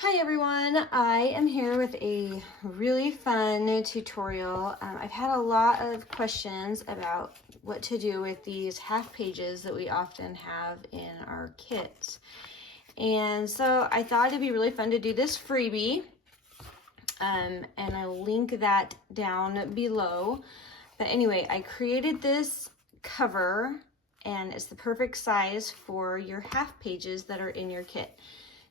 Hi everyone, I am here with a really fun tutorial. I've had a lot of questions about what to do with these half pages that we often have in our kits. And so I thought it'd be really fun to do this freebie. And I'll link that down below. But anyway, I created this cover and it's the perfect size for your half pages that are in your kit.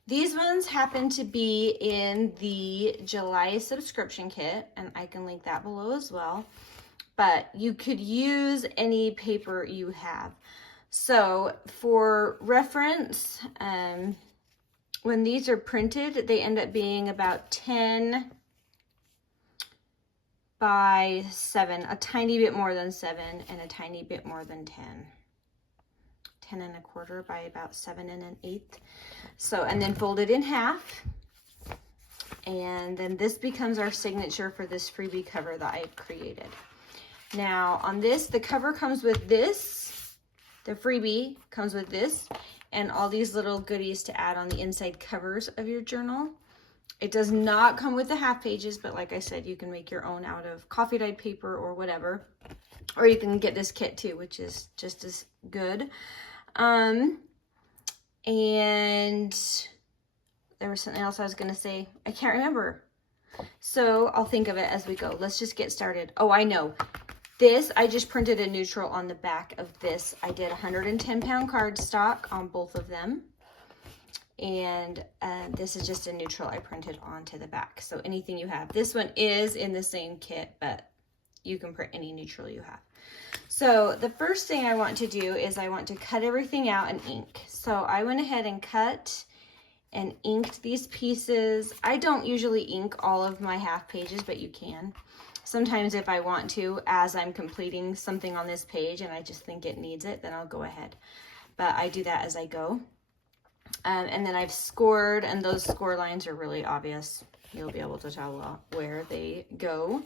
These ones happen to be in the July subscription kit, and I can link that below as well. But you could use any paper you have. So for reference, when these are printed, they end up being about 10 by 7, a tiny bit more than 7 and a tiny bit more than 10. 10 1/4 by about 7 1/8. So, and then fold it in half. And then this becomes our signature for this freebie cover that I've created. Now on this, the cover comes with this, the freebie comes with this, and all these little goodies to add on the inside covers of your journal. It does not come with the half pages, but like I said, you can make your own out of coffee dyed paper or whatever. Or you can get this kit too, which is just as good. And there was something else I was going to say. I can't remember. So I'll think of it as we go. Let's just get started. Oh, I know. This, I just printed a neutral on the back of this. I did 110-pound cardstock on both of them. And this is just a neutral I printed onto the back. So anything you have. This one is in the same kit, but you can print any neutral you have. So the first thing I want to do is I want to cut everything out in ink. So I went ahead and cut and inked these pieces. I don't usually ink all of my half pages, but you can. Sometimes if I want to, as I'm completing something on this page and I just think it needs it, then I'll go ahead. But I do that as I go. And then I've scored, and those score lines are really obvious. You'll be able to tell where they go.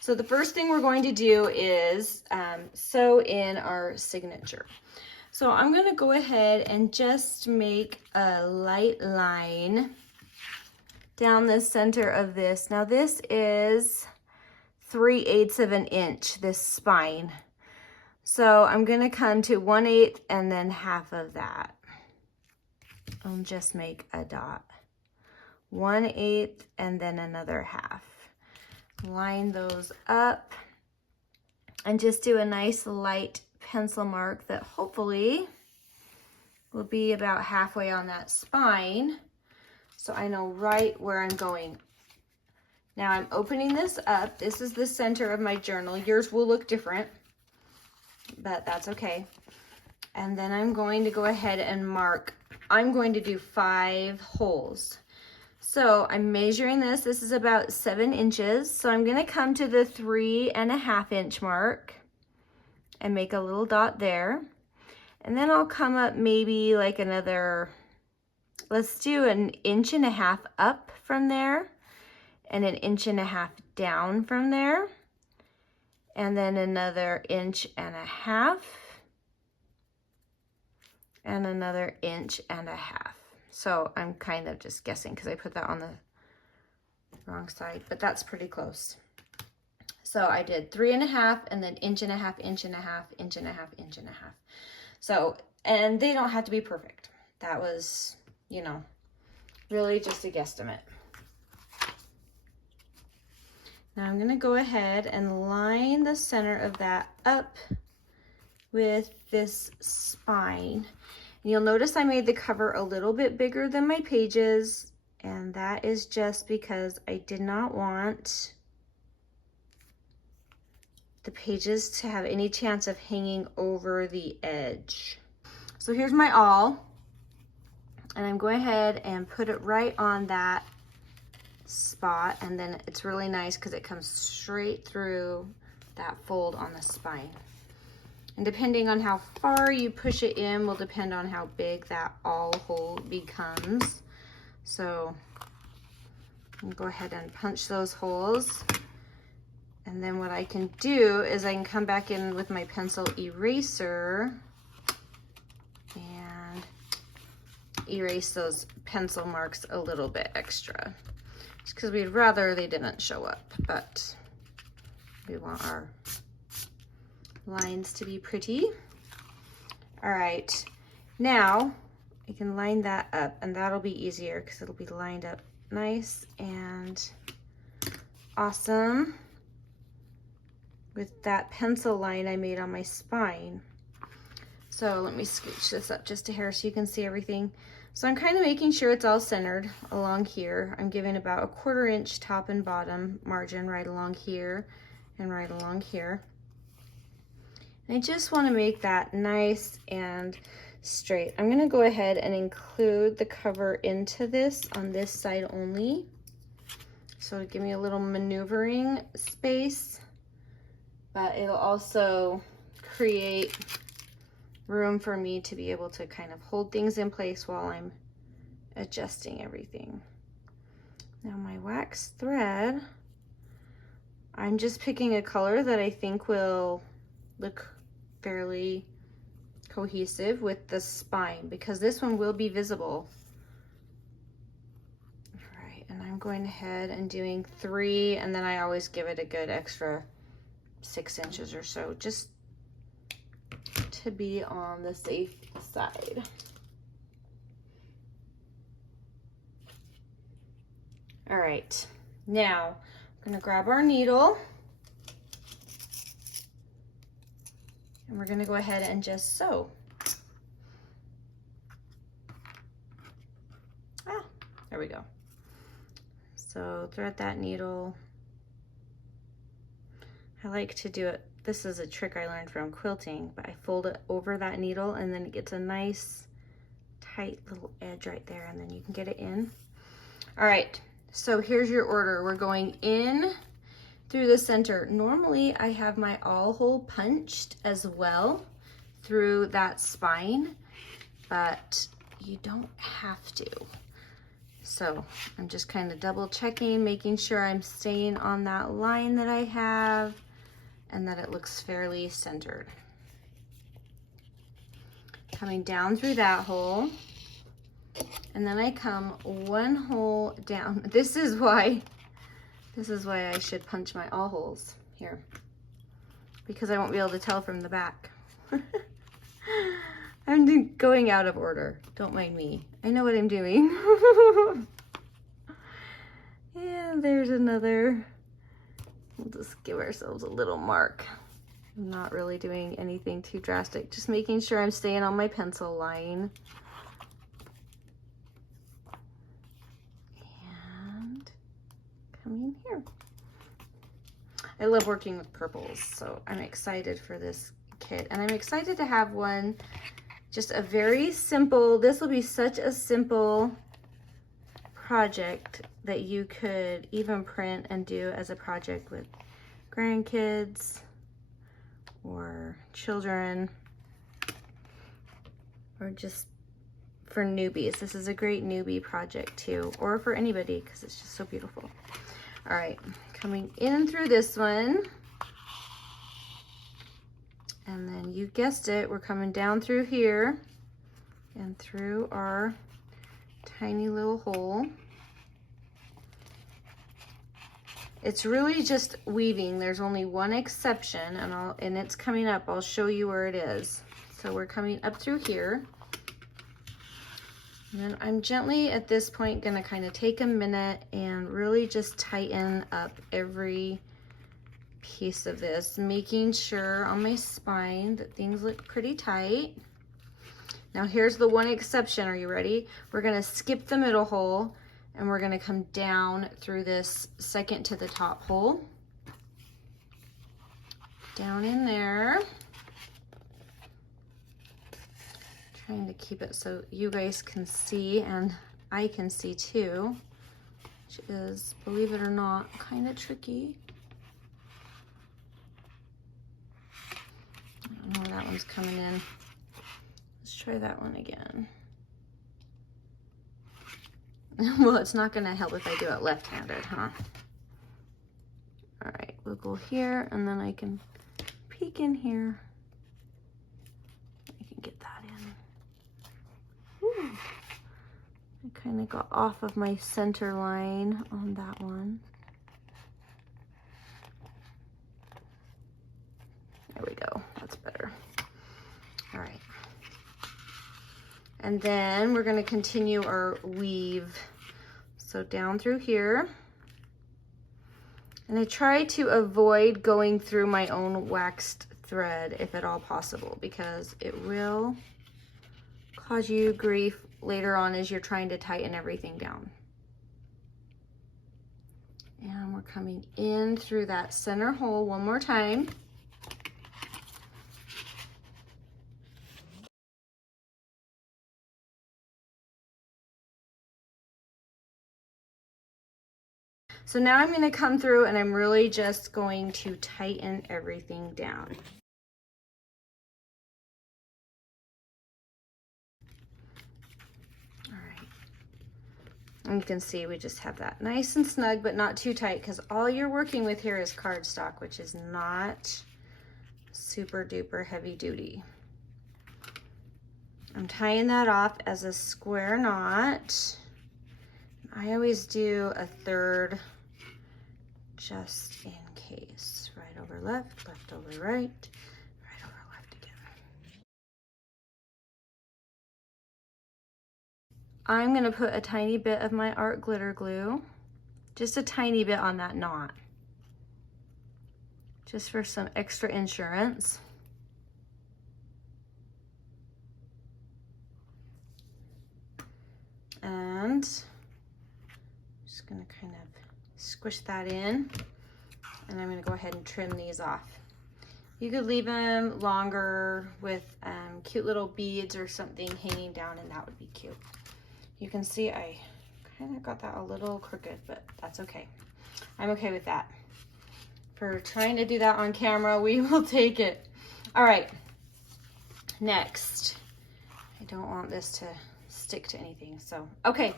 So the first thing we're going to do is sew in our signature. So I'm going to go ahead and just make a light line down the center of this. Now this is 3/8 of an inch, this spine. So I'm going to come to 1/8 and then half of that. I'll just make a dot. 1/8 and then another half. Line those up and just do a nice light pencil mark that hopefully will be about halfway on that spine, so I know right where I'm going. Now I'm opening this up. This is the center of my journal. Yours will look different, but that's okay. And then I'm going to go ahead and mark. I'm going to do 5 holes. So I'm measuring this. This is about 7 inches. So I'm going to come to the 3.5 inch mark and make a little dot there. And then I'll come up maybe like another, let's do 1.5 inches up from there and 1.5 inches down from there. And then another 1.5 inches and another 1.5 inches. So I'm kind of just guessing because I put that on the wrong side, but that's pretty close. So I did 3.5 and then 1.5 inches, 1.5 inches, 1.5 inches, 1.5 inches. So, and they don't have to be perfect. That was, you know, really just a guesstimate. Now I'm going to go ahead and line the center of that up with this spine. You'll notice I made the cover a little bit bigger than my pages, and that is just because I did not want the pages to have any chance of hanging over the edge. So here's my awl, and I'm going ahead and put it right on that spot, and then it's really nice because it comes straight through that fold on the spine. And depending on how far you push it in will depend on how big that awl hole becomes. So I'll go ahead and punch those holes. And then what I can do is I can come back in with my pencil eraser and erase those pencil marks a little bit extra. Just because we'd rather they didn't show up, but we want our lines to be pretty. All right, now I can line that up, and that'll be easier because it'll be lined up nice and awesome with that pencil line I made on my spine. So let me scooch this up just a hair so you can see everything. So I'm kind of making sure it's all centered along here. I'm giving about a 1/4 inch top and bottom margin right along here and right along here. And I just want to make that nice and straight. I'm going to go ahead and include the cover into this on this side only. So it'll give me a little maneuvering space, but it'll also create room for me to be able to kind of hold things in place while I'm adjusting everything. Now my wax thread, I'm just picking a color that I think will look fairly cohesive with the spine, because this one will be visible. All right, and I'm going ahead and doing 3, and then I always give it a good extra 6 inches or so, just to be on the safe side. All right, now I'm gonna grab our needle and we're gonna go ahead and just sew. There we go. So thread that needle. I like to do it, this is a trick I learned from quilting, but I fold it over that needle and then it gets a nice tight little edge right there, and then you can get it in. All right, so here's your order. We're going in through the center. Normally I have my awl hole punched as well through that spine, but you don't have to. So I'm just kind of double checking, making sure I'm staying on that line that I have and that it looks fairly centered. Coming down through that hole, and then I come 1 hole down. This is why I should punch my awl holes here, because I won't be able to tell from the back. I'm going out of order. Don't mind me. I know what I'm doing. And there's another. We'll just give ourselves a little mark. I'm not really doing anything too drastic. Just making sure I'm staying on my pencil line. And coming here. I love working with purples, so I'm excited for this kit. And I'm excited to have one, just a very simple, this will be such a simple project that you could even print and do as a project with grandkids or children, or just for newbies. This is a great newbie project too, or for anybody, because it's just so beautiful. All right, coming in through this one, and then you guessed it, we're coming down through here and through our tiny little hole. It's really just weaving. There's only one exception, and it's coming up. I'll show you where it is. So we're coming up through here. And then I'm gently at this point gonna kind of take a minute and really just tighten up every piece of this, making sure on my spine that things look pretty tight. Now here's the one exception. Are you ready? We're gonna skip the middle hole and we're gonna come down through this second to the top hole. Down in there. Trying to keep it so you guys can see and I can see too, which is, believe it or not, kind of tricky. I don't know where that one's coming in. Let's try that one again. Well, it's not gonna help if I do it left-handed, huh? All right, we'll go here and then I can peek in here. I can get that in. Whew. kind of got off of my center line on that one. There we go, that's better. All right. And then we're gonna continue our weave. So down through here. And I try to avoid going through my own waxed thread if at all possible, because it will cause you grief later on as you're trying to tighten everything down. And we're coming in through that center hole one more time. So now I'm going to come through and I'm really just going to tighten everything down. All right. And you can see we just have that nice and snug, but not too tight, because all you're working with here is cardstock, which is not super duper heavy duty. I'm tying that off as a square knot. I always do a third just in case. Right over left, left over right, right over left again. I'm gonna put a tiny bit of my art glitter glue, just a tiny bit on that knot, just for some extra insurance. And I'm just gonna kind of squish that in, and I'm going to go ahead and trim these off. You could leave them longer with cute little beads or something hanging down, and that would be cute. You can see I kind of got that a little crooked, but that's okay. I'm okay with that. For trying to do that on camera, we will take it. All right, next. I don't want this to stick to anything, so okay.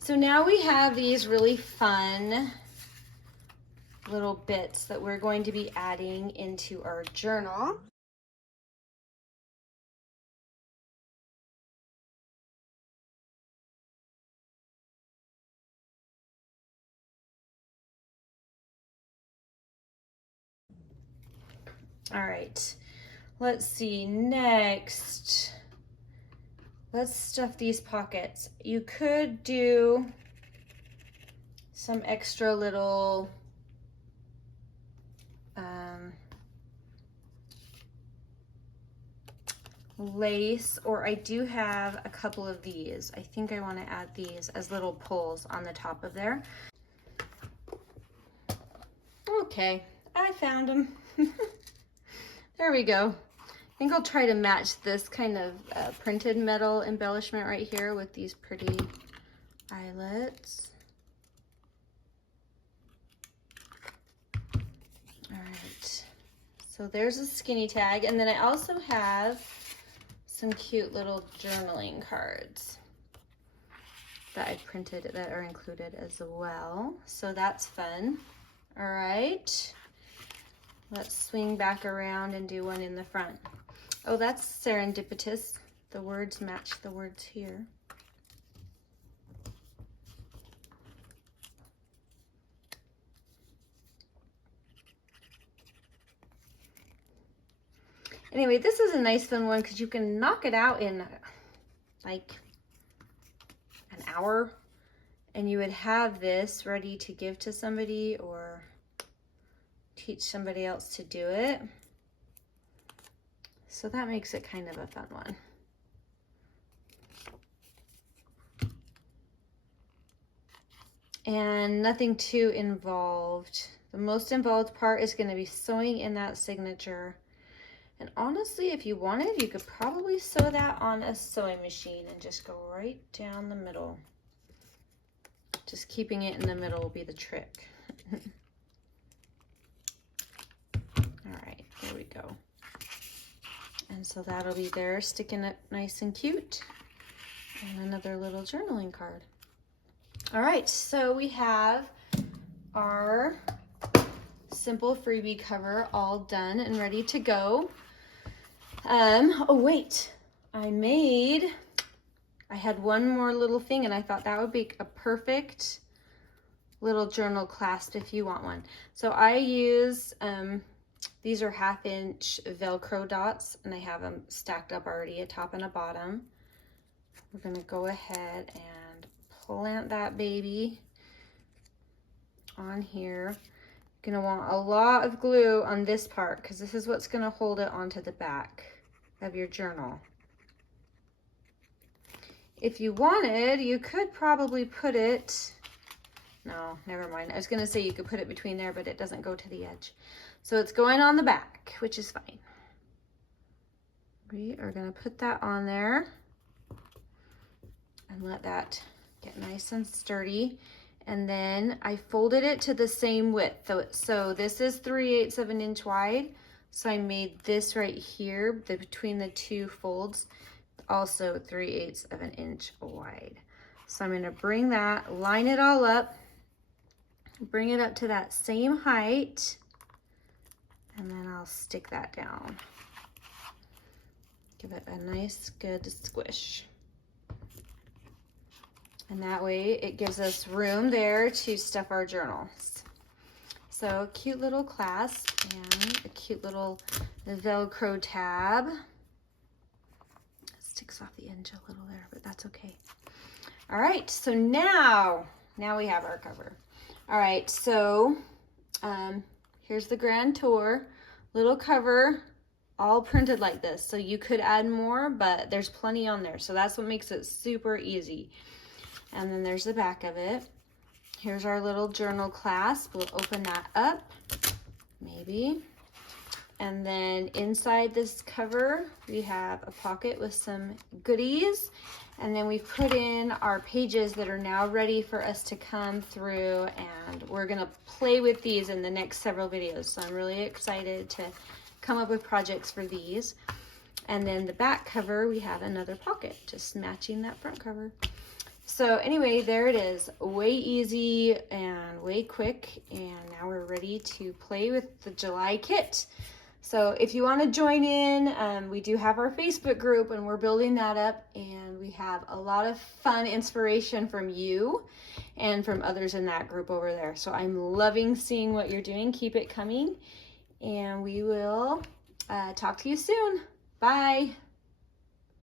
So now we have these really fun little bits that we're going to be adding into our journal. All right, let's see, next, let's stuff these pockets. You could do some extra little lace, or I do have a couple of these. I think I want to add these as little pulls on the top of there. Okay, I found them. There we go. I think I'll try to match this kind of printed metal embellishment right here with these pretty eyelets. All right, so there's a skinny tag, and then I also have some cute little journaling cards that I printed that are included as well. So that's fun. All right, let's swing back around and do one in the front. Oh, that's serendipitous. The words match the words here. Anyway, this is a nice fun one because you can knock it out in like an hour, and you would have this ready to give to somebody or teach somebody else to do it. So that makes it kind of a fun one. And nothing too involved. The most involved part is going to be sewing in that signature. And honestly, if you wanted, you could probably sew that on a sewing machine and just go right down the middle. Just keeping it in the middle will be the trick. All right, there we go. And so that'll be there, sticking it nice and cute. And another little journaling card. All right, so we have our simple freebie cover all done and ready to go. Oh wait, I made I had one more little thing and I thought that would be a perfect little journal clasp if you want one. So I use, these are 1/2 inch Velcro dots and I have them stacked up already, a top and a bottom. We're gonna go ahead and plant that baby on here. You're gonna want a lot of glue on this part because this is what's gonna hold it onto the back of your journal. If you wanted, you could probably put it, no, never mind. I was gonna say you could put it between there, but it doesn't go to the edge. So it's going on the back, which is fine. We are gonna put that on there and let that get nice and sturdy. And then I folded it to the same width. So this is 3/8 of an inch wide. So I made this right here, between the two folds, also 3/8 of an inch wide. So I'm gonna bring that, line it all up, bring it up to that same height, and then I'll stick that down. Give it a nice, good squish. And that way it gives us room there to stuff our journals. So a cute little clasp and a cute little Velcro tab. Sticks off the edge a little there, but that's okay. All right, so now we have our cover. All right, so here's the grand tour. Little cover, all printed like this. So you could add more, but there's plenty on there. So that's what makes it super easy. And then there's the back of it. Here's our little journal clasp. We'll open that up, maybe. And then inside this cover, we have a pocket with some goodies. And then we've put in our pages that are now ready for us to come through. And we're gonna play with these in the next several videos. So I'm really excited to come up with projects for these. And then the back cover, we have another pocket, just matching that front cover. So anyway, there it is. Way easy and way quick. And now we're ready to play with the July kit. So if you want to join in, we do have our Facebook group and we're building that up, and we have a lot of fun inspiration from you and from others in that group over there. So I'm loving seeing what you're doing. Keep it coming, and we will talk to you soon. Bye.